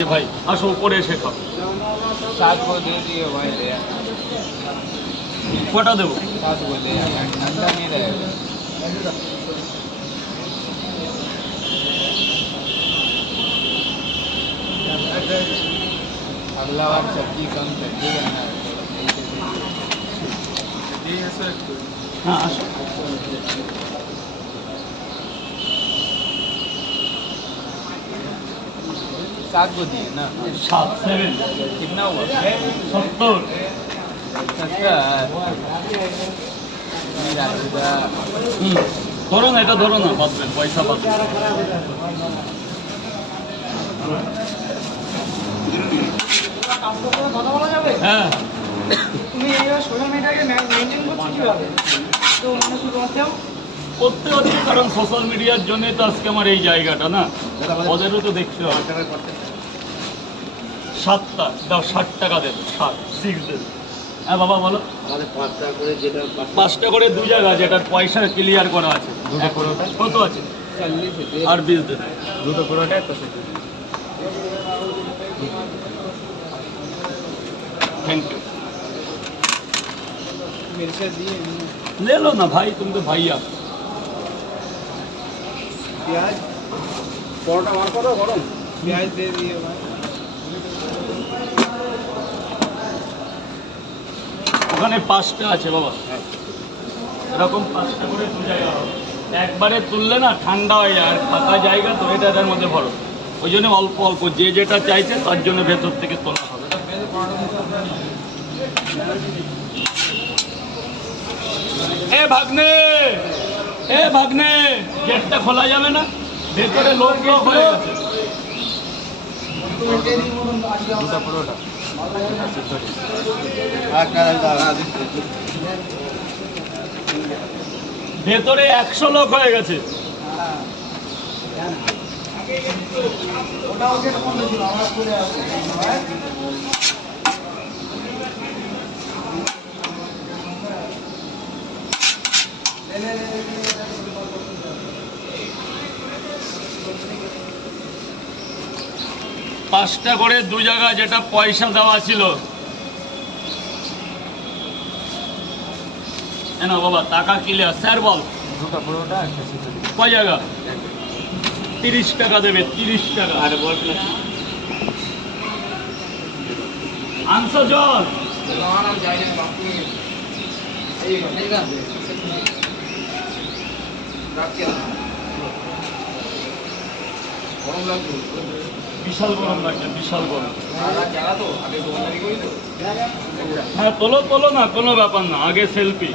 भाई আসো উপরে এসে খাও। 7 को दे दिए भाई ले কটা দেবো? 7 को दे ठंडा नहीं रहेगा। अगला बार सब्जी कम सब्जी करना है হ্যাঁ আসো। 7 को दिए ना 7 7 कितना हुआ 70 ধরো না, এটা ধরো না, পাবেন পয়সা পাবেন। হ্যাঁ তুমি এইভাবে সোশ্যাল মিডিয়াকে মেনটেন করছো কিভাবে? তো মানে শুধু করতে হচ্ছে, কারণ সোশ্যাল মিডিয়ার জন্যই তো আজকে আমার এই জায়গাটা না, ওদেরও তো দেখতে হবে। 7টা দাও, 60 টাকা দেবে, 6 দেবে। হ্যাঁ বাবা বলো। আমাদের 5 টাকা করে যেটা 5টা করে 2 জায়গা, যেটার পয়সা ক্লিয়ার করা আছে। দুটো পরোটা কত আছে? 40 दे আর 20 দেবে। দুটো পরোটা তো थैंक यू। मिर्चा दिए ले लो ना भाई, तुम तो भैया। प्याज परोटा मार करो गरम प्याज दे दिए भाई ওখানে 5টা আছে বাবা, এরকম 5টা করে 2 জায়গা হবে। একবারে তুললে না ঠান্ডা হয়ে যায়, আর ফাঁকা জায়গা তো এটার মধ্যে ভরো, ওই জন্য অল্প অল্প যে যেটা চাইছে তার জন্য ভেতর থেকে তোলা হবে। এ ভাগ্নে, এ ভাগ্নে, গেটটা খোলা যাবে না, ভেতরে লোক হয়ে গেছে। দুটো পরোটা ভেতরে 100 লোক হয়ে গেছে। পাঁচটা করে 2 জায়গা, যেটা পয়সা দেওয়া ছিল। না বাবা টাকা ক্লিয়ার, স্যার বল দুটো পরোটা একটা খিচুড়ি কয় জায়গা? 30 টাকা দেবে, 30 টাকা। আর বল না আনছো জল? लगाना चाहिए बाकी এই বলেगा রাখ কে গরম লাগবে বিশাল গরম লাগছে, বিশাল গরম। রাত জায়গা তো আগে দোকানদারি করি তো হ্যাঁ তোলো তোলো না, কোনো ব্যাপার না, আগে সেলফি।